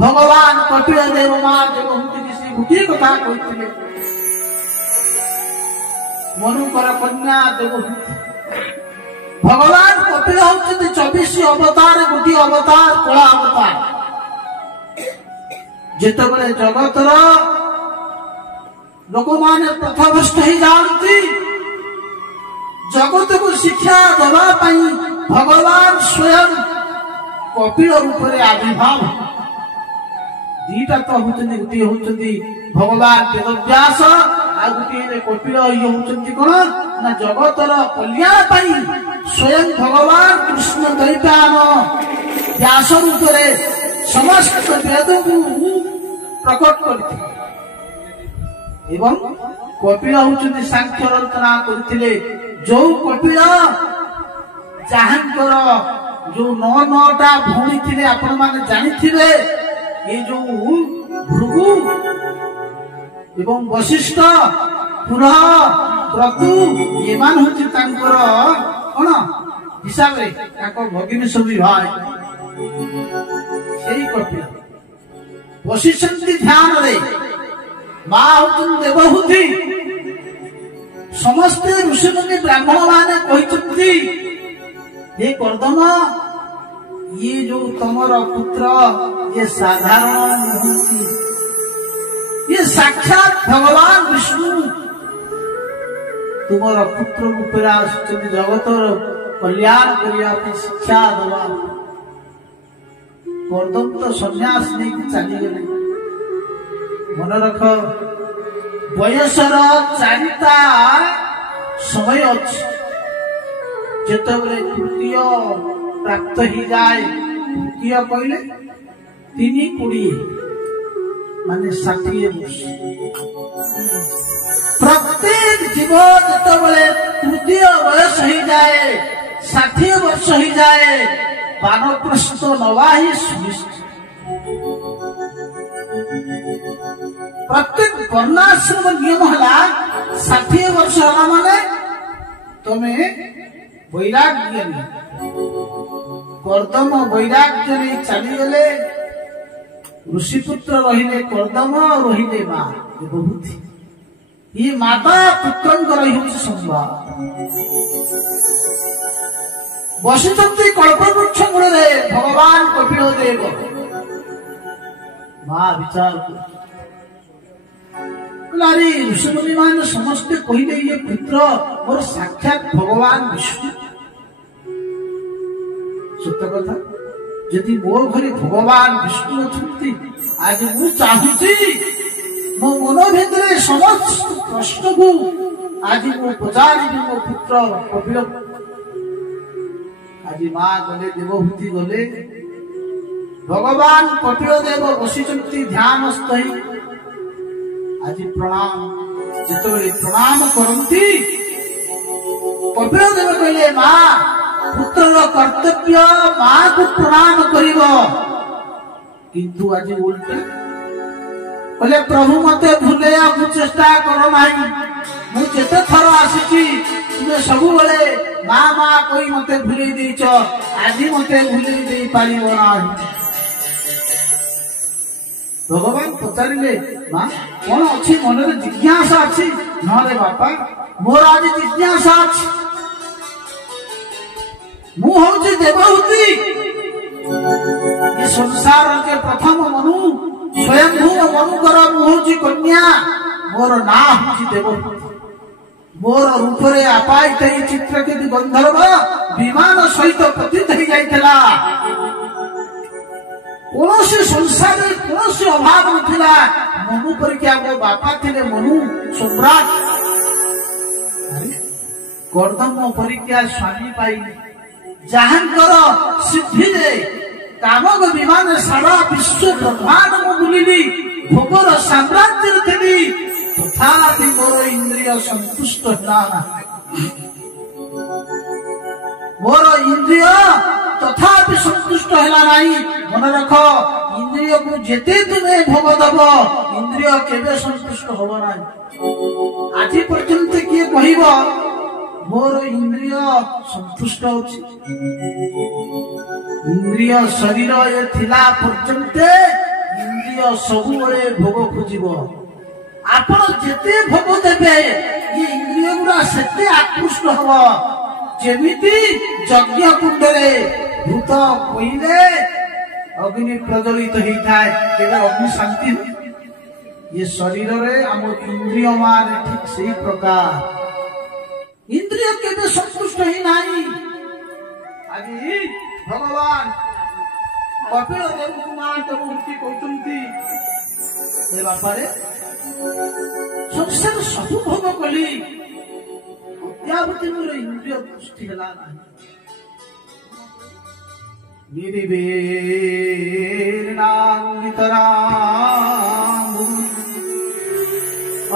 भगवान कपिल देव मां देवहूति से गोटे कथा कहते मनुकर कन्या देवहूति भगवान कपिल होती 24 अवतार गोटे अवतार कला अवतार जिते जगतर लोक मैंने पथभ्रष्ट हो जाती जगत को शिक्षा देवाई भगवान स्वयं कपिल रूप में आविर्भाव दीटा तो होती गोटे होती भगवान वेदव्यास आ गोटे कपिल ये होती कौन ना जगतर कल्याण स्वयं भगवान कृष्ण दैत्यान व्यास रूप में समस्त वेद को प्रकट करते एवं कपिल होती सांख्य रचना करते जो कपिल जहांकर जो 9टा भौणी थे आपण माने जानी थे ये जो भृगु एवं वशिष्ठ पुरह क्रतु ये मान होची तांकर कोन हिसाब रे ताको भगिनी सब भाई सेही कपिल वशिष्ठंती ध्यान रे मां होतन देवहूति समस्त ऋषिमुनि ब्राह्मण माने कहते ये कर्दम ये जो तमर पुत्र ये साधारण नहीं ये साक्षात भगवान विष्णु तुमर पुत्र रूप जगत कल्याण करने शिक्षा दवा कर्दम तो सन्यास नहीं चली गले मन रख बयसर 4टा समय अच्छे जिते तृतीय प्राप्त ही जाए तृतीय कहले 3 माने 60 वर्ष प्रत्येक जीव जिते तृतीय वयस ही जाए 60 वर्ष ही जाए वानप्रस्थ नवा ही सुनिश्चित प्रत्येक वर्णाश्रम नियम है 60 वर्ष है माने तुम्हें वैराग्य कर्दम वैराग्य नहीं चली गले ऋषिपुत्र रहिले कर्दम रहिले मां देवहूति ये माता पुत्र संवाद बसिचंती कल्पवृक्ष मूल भगवान कपिल देव मां विचार नारी ऋषिमुनि मान समस्ते कहले ये पुत्र मोर साक्षात भगवान विष्णु सत्य कथा यदि मो घरे भगवान विष्णु अच्छी आज मु चाहूची मो मन भीतर समस्त प्रश्न को आज मु पचारि मो पुत्र कपिल आज मां गले देवहूति गले भगवान कपिल देव बसिचंती ध्यानस्थ आज प्रणाम जिते प्रणाम करती कपिल देव कहले मां पुत्र कर्तव्य मां को प्रणाम करिव किंतु आज उल्टे कहले प्रभु मते भूलेया को चेष्टा करो नहीं मु जेते थर आसीची तुमे सबु बेले मां मां कोई मते भूले देछ आज मते भूले दे पारिबो नाही भगवान पचारे मां कौन अच्छी मन जिज्ञासा अच्छी नरे बापा मोर आज जिज्ञासा अच्छी मु हूँ देवहूति ये संसार के प्रथम मनु स्वयंभू मनुकर मु हूँ कन्या मोर ना हूँ देवहूति मोर रूप रे आपायित चित्रकेतु गंधर्व विमान सहित पतित हो जाइतला कौनसी संसार में कौनसी अभाव नथिला मनु परीक्षा मो बापा थे मनु सम्राट कर्दम परीक्षा स्वामी पाई जहांकर सिद्धि दे कामक विमान सारा विश्व ब्रह्मांड को बुलिली भोगर साम्राज्य थी तथापि मोर इंद्रिय संतुष्ट होला मोर इंद्रिय तथापि संतुष्ट होला नहीं मन रख इंद्रिय को जेते तुम्हें भोग दब इंद्रिय केबे संतुष्ट होबो नाही आज पर्यंत किए कहबो मोर इंद्रिय संतुष्ट होछि इंद्रिय शरीर ये थिला पर्यंत इंद्रिय सबुबले भोग खोजिब आपण जेते भोग देबे ये इंद्रिय गुड़ा सेते आकृष्ट हबो जेमिति यज्ञ कुंडले भूत कोइले अग्नि प्रज्वलित होता है केवल अग्नि शांति ये शरीर रे आम इंद्रिय मान ठीक से प्रकार इंद्रिय केवे संतुष्ट ही नहीं आज भगवान कपिल देव कुमार मूर्ति कहते बापा रे संसार सब भोग कली मोर इंद्रिय पुष्टि है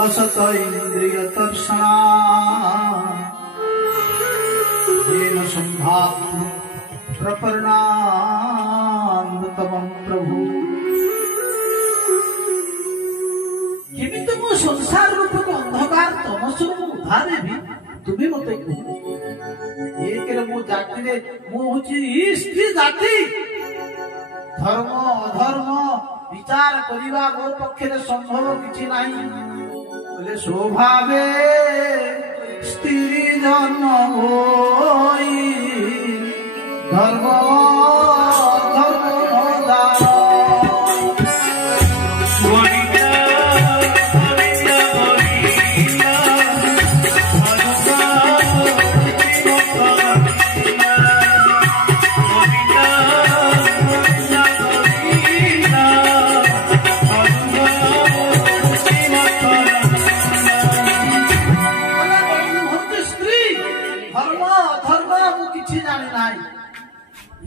असत इंद्रिय दर्शना संभाव प्रपन्नामृतमं प्रभु मो संसार रूप अंधकार तमस उद्धार भी तुम्हें मत एक मो जाति मो स्त्री जाति धर्म अधर्म विचार करने मो पक्षे संभव किसी नहीं बोले स्वभावे स्त्री जन्म होई धर्म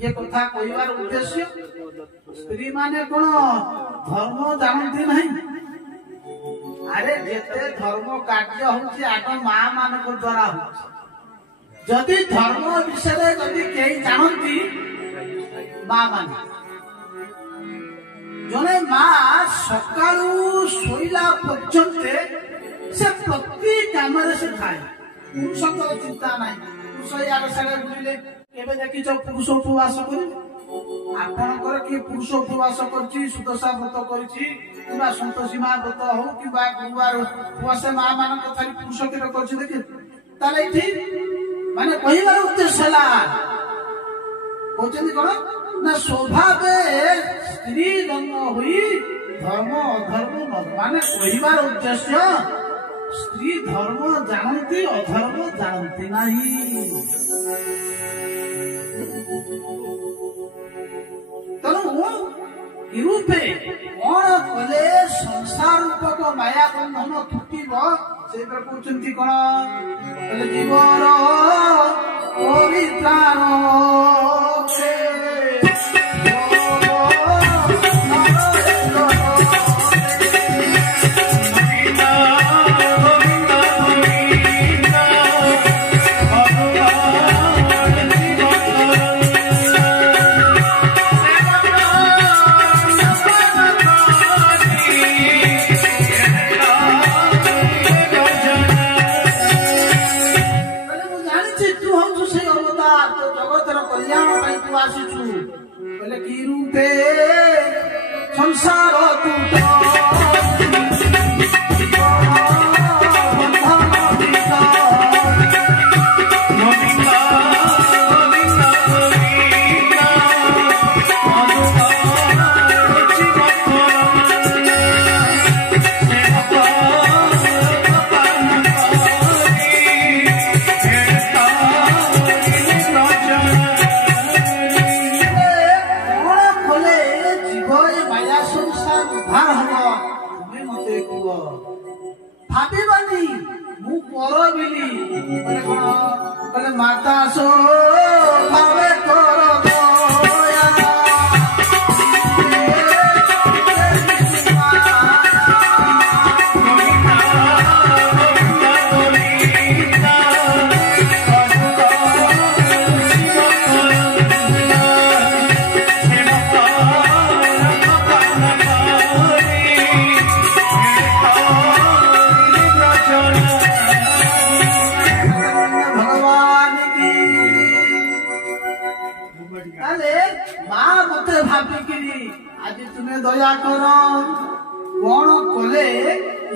ये कथा कहवार उद्देश्य स्त्री माने कौन धर्म जानती नहीं अरे जेते धर्म कार्य होची आग माँ मान द्वारा जदि धर्म विषय जदि कई जानती माँ माने जने माँ सकाळू शोइला पर्यंत से प्रति काम से खाए पुरुष चिंता नहीं पुरुष यार सारे बुझिले केबे देखि जो पुरुष उपवास करी आपनकर कि पुरुष उपवास करछि सुदशा व्रत करछि किबा संतोषी मां व्रत हो किबा गुरुवार उपवास मां मान कथा पुरुष के करछि देखि ताले इथि माने कहिबार उद्देश्य हला कोचनि कोन ना स्वभावे स्त्री जन्म होई धर्म अधर्म माने कहिबार उद्देश्य स्त्री धर्म जानती अधर्म जानती नहीं रूपे कौन कले संसार रूपक माया बंधन तुटिब से कहते कौन जीवन परित्राण संसार भाभी मु पर बिली माता सो भावे कर आदि तुम्हें दया कर कौन कले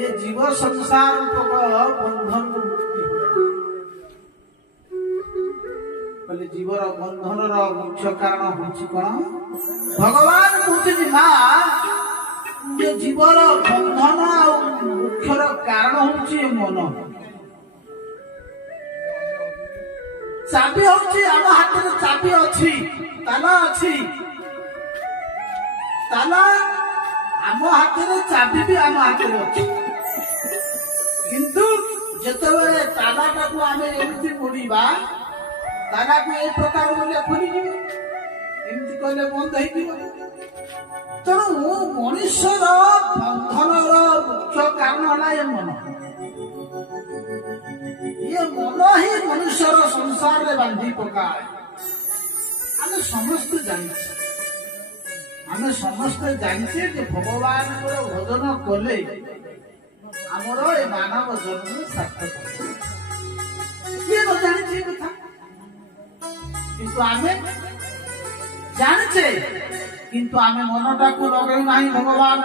ये जीव संसार बंधन जीवर बंधन मुख्य कारण हूँ कौन भगवान कहते माँ ये जीवर बंधन मुख्यर कारण हूँ मन चाबी हूँ आम हाथ में चाबी अच्छी ताला अच्छी ताला आम हाथ में चाबी भी आम हाथ में अच्छी किंतु जिते ताला टाक आम एमती मोड़ा ताला को एक प्रकार बोले खोली एमती कहले बंद हो तेणु मनुष्यर बंधन मुख्य कारण है ये मन ही मनुष्यर संसार में बांधी पकाए आम समस्ते जानचे भगवान भजन कले आमर ए मानव जन्म सार्थक किए न जानी कथा किंतु आमे जानचे किंतु आमे मनटा को लगे ना भगवान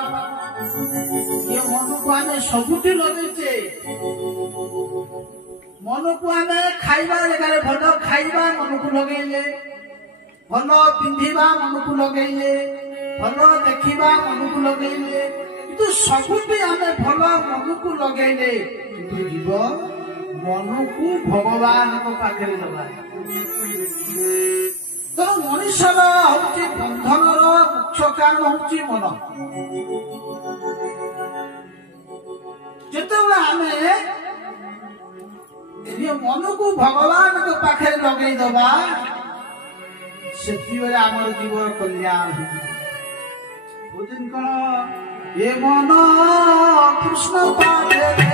ये मन को आमे सबुठी लगेचे मन को आमे खाइबा जगह भल खाइबा मन को लगेले भल पिंधिबा मन को लगेले भल देखिबा मन को लगेले किंतु सबुठी आमे भल मन को लगेले किंतु जीव मन को भगवान को पाखे लगा तो मनुष्यर हूँ बंधन मुख्य कारण हूँ मन जिते आम मन को भगवान को पाखे लगे दबा से आम जीवन कल्याण बुझन कौन ये मन कृष्ण पाखे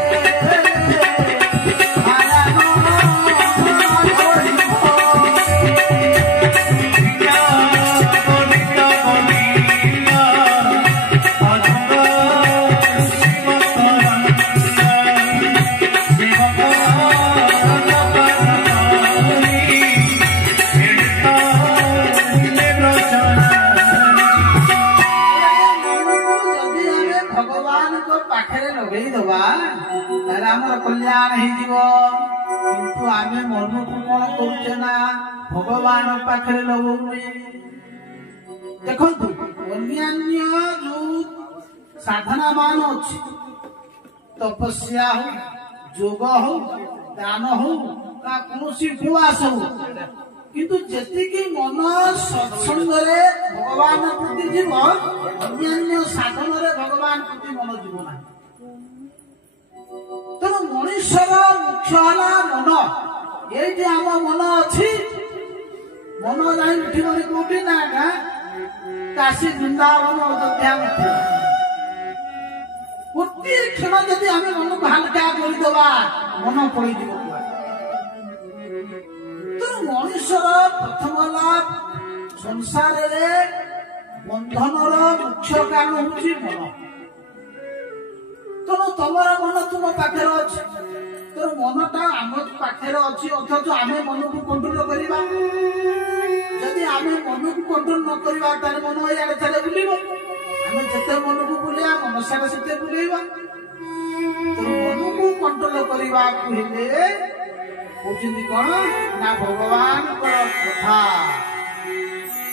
कल्याण किंतु आम मन को कौन करुचे ना भगवान पाखे लगौने देखु अन्य जो साधना मान अच्छी तपस्या हो जोग हो दान हो कौन उपवास हो किंतु जी मन सत्संग भगवान प्रति जीव अन्य साधन भगवान प्रति मन जीव ना तेणु मनुष्यर मुख्य है मन ये आम मन अच्छी मन जाए उठिबनी कौटी ना काशी वृंदावन अयोध्या गोटे क्षण जदि आम मन को हालका करदे मन पड़ तेणु मनुष्यर प्रथम लाभ संसार बंधन मुख्य कारण हूँ मन तेणु तुम मन तुम पाखे अच्छे तेणु मनटा आम पाखे अच्छी अथच आम मन को कंट्रोल करवा जदि आम मन को कंट्रोल न करवा मन इे चले बुल आम जिते मन को बुलिया मन सारे से बुलेवा तेणु मन को कंट्रोल करने कहते कौन ना भगवान कथा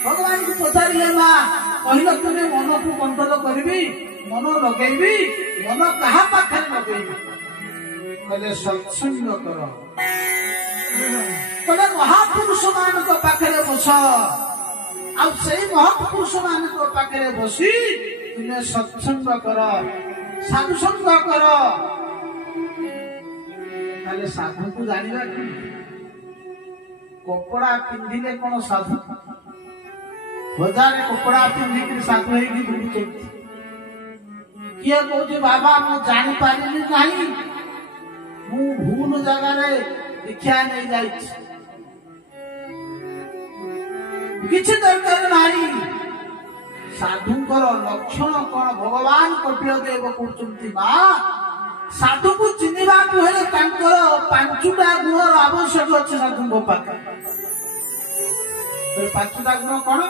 भगवान को पचारे माँ कहल तुम्हें मन को कंट्रोल करी मन लगेबी मन कहा पाखे लगेबी कहले सत्संग कर कहले महापुरुष मान पाखे बस आई महापुरुष मान पाखे बसी तुम्हें सत्संग कर साधुसंग कर ताले साधु को जानिबा कपड़ा पिंधिले कौन साधु हजार कपड़ा पिंधिक साधु होगी बुलुचंती किए कहे बाबा मु जानी पारि नहीं मु भूल जगह दीक्षा नहीं जाई किसी दरकार नहीं साधुंकर लक्षण कौन भगवान कपिलदेव कहते माँ साधु को चिन्हवा हेले पांचटा गुण आवश्यक अच्छे साधु पाखे पांचटा गुण कौन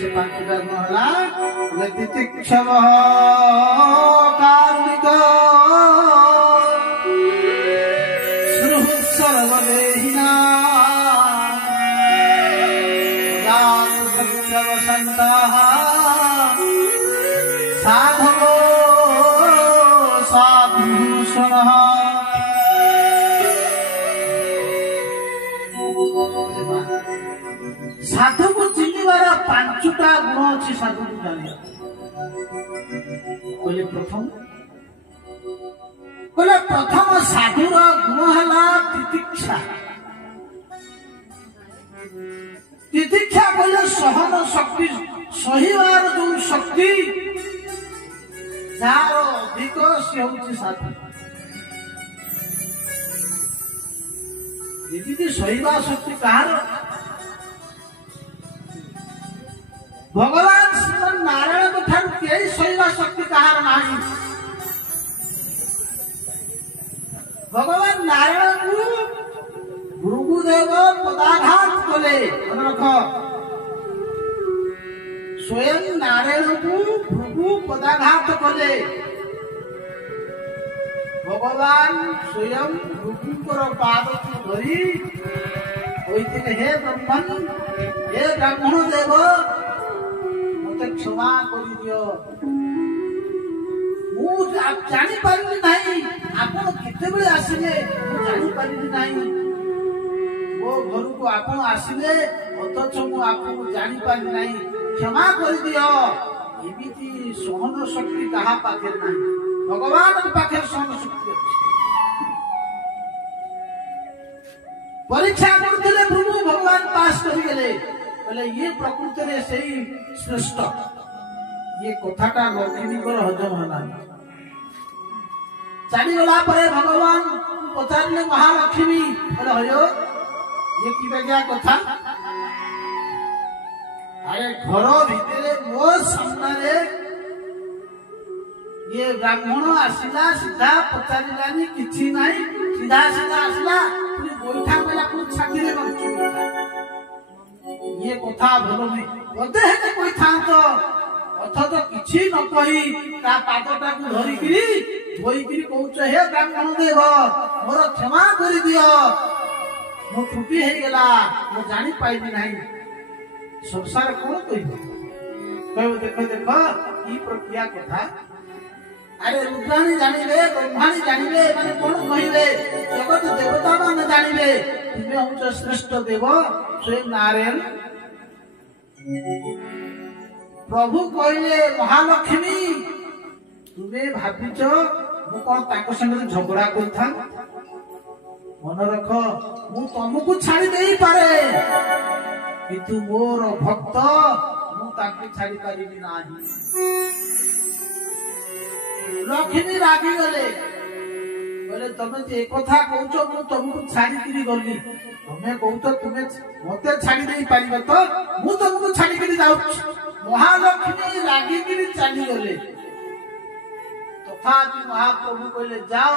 से ପାଞ୍ଚଟା ଗୁଣ ହେଲା ତିତିକ୍ଷମ କାର୍ମିକ ସର୍ବଦେହିନା ସତ୍ୟବସନ୍ତଃ ସାଧବୋ ସାଧୁଷଣଃ। ସାଧୁକୁ ଚିହ୍ନିବାର ପାଞ୍ଚଟା ଗୁଣ ଅଛି। ସାଧୁକୁ ଜାଣିବା କହିଲେ ପ୍ରଥମ ସାଧୁର ଗୁଣ ହେଲା ତିତିକ୍ଷା। ତିତିକ୍ଷା କହିଲେ ସହନ ଶକ୍ତି, ସହିବାର ଯୋଉ ଶକ୍ତି ଯାହାର ଅଧିକ ସେ ହଉଛି ସାଧୁ। ଏମିତି ସହିବା ଶକ୍ତି କାହାର? ଭଗବାନ ଶ୍ରୀମନ ନାରାୟଣଙ୍କ ଠାରୁ କେହି ସହିବା ଶକ୍ତି କାହାର ନାହିଁ। ଭଗବାନ ନାରାୟଣଙ୍କୁ ଭୃଗୁଦେବ ପଦାଘାତ କଲେ। ମନେ ରଖ, ସ୍ୱୟଂ ନାରାୟଣଙ୍କୁ ଭୃଗୁ ପଦାଘାତ କଲେ। ଭଗବାନ ସ୍ୱୟଂ ଭୃଗୁଙ୍କର ପାଦକୁ ଧରି କହିଥିଲେ, ହେ ବ୍ରହ୍ମନ୍, ହେ ବ୍ରାହ୍ମଣ ଦେବ, ମତେ କ୍ଷମା କରିଦିଅ। ମୁଁ ଜାଣିପାରିଲି ନାହିଁ ଆପଣ କେତେବେଳେ ଆସିଲେ, ମୁଁ ଜାଣିପାରିଲି ନାହିଁ। ମୋ ଘରକୁ ଆପଣ ଆସିଲେ ଅଥଚ ମୁଁ ଆପଣଙ୍କୁ ଜାଣିପାରିଲି ନାହିଁ, କ୍ଷମା କରିଦିଅ। ଏମିତି ସହନ ଶକ୍ତି କାହା ପାଖରେ ନାହିଁ, ଭଗବାନଙ୍କ ପାଖରେ ସହନ ଶକ୍ତି ଅଛି। ପରୀକ୍ଷା କରୁଥିଲେ ପ୍ରଭୁ, ଭଗବାନ ପାସ୍ କରିଗଲେ। କହିଲେ ଇଏ ପ୍ରକୃତରେ ସେଇ ଶ୍ରେଷ୍ଠ। ଇଏ କଥାଟା ଲକ୍ଷ୍ମୀଙ୍କର ହଜମ ହେଲାନି। ଚାଲିଗଲା ପରେ ଭଗବାନ ପଚାରିଲେ ମହାଲକ୍ଷ୍ମୀ, କହିଲେ ହୟ ଇଏ କି ବାଗିଆ କଥା? ଆରେ ଘର ଭିତରେ ମୋ ସାମ୍ନାରେ ଇଏ ବ୍ରାହ୍ମଣ ଆସିଲା, ସିଧା ପଚାରିଲାନି, କିଛି ନାହିଁ, ସିଧା ସିଧା ଆସିଲା, ପୁଣି ଗୋଇଠା କହିଲା ପୁଣି ଛାତିରେ ମାରୁଛୁ। ଇଏ କଥା ଭଲ ନୁହେଁ। ବୋଧେ ହେଲେ କହିଥାନ୍ତ, ଅଥଚ କିଛି ନ କହି ତା ପାଦଟାକୁ ଧରିକିରି ଧୋଇକିରି କହୁଛ, ହେ ବ୍ରାହ୍ମଣ ଦେବ, ମୋର କ୍ଷମା କରିଦିଅ, ମୋ ତ୍ରୁଟି ହେଇଗଲା, ମୁଁ ଜାଣିପାରିଲି ନାହିଁ। ସଂସାର କଣ କହିବ? କହିବ ଦେଖ ଦେଖ କି ପ୍ରକ୍ରିୟା କଥା। ଆରେ ରୁଦ୍ରାଣୀ ଜାଣିବେ, ବ୍ରହ୍ମାଣୀ ଜାଣିବେ, ମାନେ କଣ କହିବେ? ଜଗତ ଦେବତା ମାନେ ଜାଣିବେ ତୁମେ ହଉଛ ଶ୍ରେଷ୍ଠ ଦେବ, ସ୍ୱୟଂ ନାରାୟଣ। ପ୍ରଭୁ କହିଲେ ମହାଲକ୍ଷ୍ମୀ, ତୁମେ ଭାବିଛ ମୁଁ କଣ ତାଙ୍କ ସାଙ୍ଗରେ ଝଗଡା କରିଥାନ୍ତି? ମନେ ରଖ, ମୁଁ ତମକୁ ଛାଡି ଦେଇପାରେ, କିନ୍ତୁ ମୋର ଭକ୍ତ ମୁଁ ତାଙ୍କୁ ଛାଡି ପାରିବି ନାହିଁ। ଲକ୍ଷ୍ମୀ ରାଗିଗଲେ, କହିଲେ ତମେ ଯେ କଥା କହୁଛ ମୁଁ ତମକୁ ଛାଡିକିରି ଗଲି, ତମେ କହୁଛ ତୁମେ ମତେ ଛାଡି ଦେଇ ପାରିବ ତ, ମୁଁ ତମକୁ ଛାଡିକିରି ଯାଉଛି। ମହାଲକ୍ଷ୍ମୀ ରାଗିକିରି ଚାଲିଗଲେ। ତଥାପି ମହାପ୍ରଭୁ କହିଲେ ଯାଅ,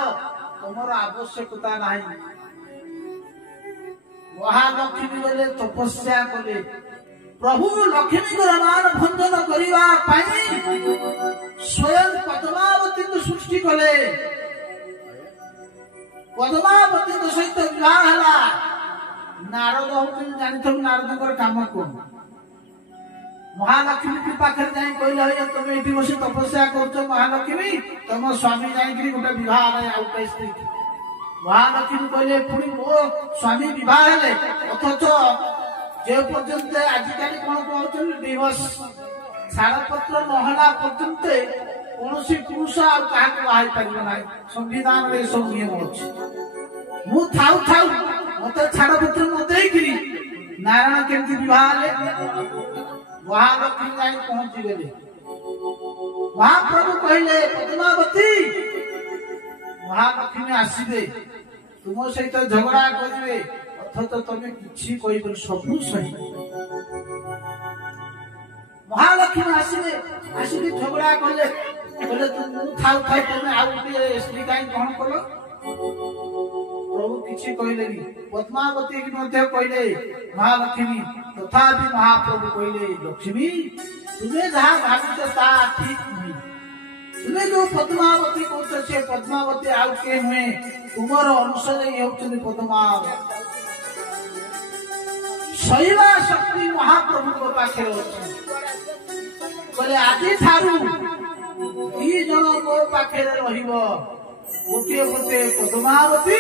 ତମର ଆବଶ୍ୟକତା ନାହିଁ। ମହାଲକ୍ଷ୍ମୀ ଗଲେ ତପସ୍ୟା କଲେ। ପ୍ରଭୁ ଲକ୍ଷ୍ମୀଙ୍କର ମାନ ଭଞ୍ଜନ କରିବା ପାଇଁ ସ୍ୱୟଂ ପଦ୍ମାବତୀଙ୍କୁ ସୃଷ୍ଟି କଲେ। ପଦ୍ମାବତୀଙ୍କ ସହିତ ବିବାହ ହେଲା। ନାରଦ ହଉଛନ୍ତି, ଜାଣିଥିବ ନାରଦଙ୍କର କାମ କଣ? ମହାଲକ୍ଷ୍ମୀ ପାଖରେ ଯାଇ କହିଲେ, ହଇ ତମେ ଏଠି ବସି ତପସ୍ୟା କରୁଛ ମହାଲକ୍ଷ୍ମୀ, ତମ ସ୍ୱାମୀ ଯାଇକିରି ଗୋଟେ ବିବାହ ହେଲେ ଆଉ ଟେ ସ୍ତ୍ରୀ। ମହାଲକ୍ଷ୍ମୀ କହିଲେ ପୁଣି ମୋ ସ୍ୱାମୀ ବିବାହ ହେଲେ, ଅଥଚ ଯେ ପର୍ଯ୍ୟନ୍ତ ଆଜିକାଲି କଣ କହୁଛନ୍ତି ଡିଭୋର୍ସ, ଛାଡ଼ପତ୍ର ନହେଲା ପର୍ଯ୍ୟନ୍ତ କୌଣସି ପୁରୁଷ ଆଉ କାହାକୁ ବାହାରି ପାରିବ ନାହିଁ। ସମ୍ବିଧାନରେ ଏସବୁ ନିୟମ ଅଛି। ମୁଁ ଥାଉ ଥାଉ ମତେ ଛାଡ଼ପତ୍ର ନ ଦେଇକିରି ନାରାୟଣ କେମିତି ବିବାହ ହେଲେ? ମହାଲକ୍ଷ୍ମୀ ଯାଇ ପହଞ୍ଚିଗଲେ। ମହାପ୍ରଭୁ କହିଲେ ପଦ୍ମାବତୀ, ମହାଲକ୍ଷ୍ମୀ ଆସିବେ, ତୁମ ସହିତ ଝଗଡା କରିବେ, ଅଥଚ ତମେ କିଛି କହିବେ, ସବୁ ସହି। ମହାଲକ୍ଷ୍ମୀ ଆସିଲେ, ଆସିକି ଝଗଡା କଲେ, କହିଲେ ମୁଁ ଥାଉ ଥାଉ ତମେ ଆଉ ଗୋଟିଏ ସ୍ତ୍ରୀ କାହିଁ ଗ୍ରହଣ କଲ? प्रभु किसी कहले पद्मावती कहले महालक्ष्मी तथापि महाप्रभु कहले लक्ष्मी तुम्हें जहाँ भावित ता ठीक नुहे तुम्हें जो पद्मावती कहते से पद्मावती आउ के नुहे तुमर अनुसार ये होचंदी पद्मावती शैवा शक्ति महाप्रभु को पाखे अछि बोले आदि थारू दी जन को पाखे रहिबो गोटे गोटे पद्मावती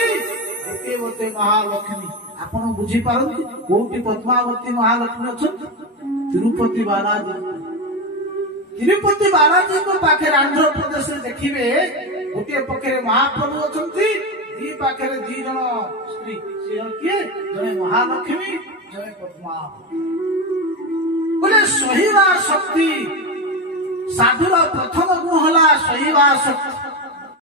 गोटे गोटे महालक्ष्मी आपण बुझी पारंती कोटी पद्मावती महालक्ष्मी अछन तिरुपति बालाजी को पाखे आंध्र प्रदेश में देखिए गोटे पक्षे महाप्रभु अछंती दी पाखे दी जन स्त्री से किए जने महालक्ष्मी जने पद्मावती बोले सहिवा शक्ति साधुर प्रथम गुण होला सहिवा शक्ति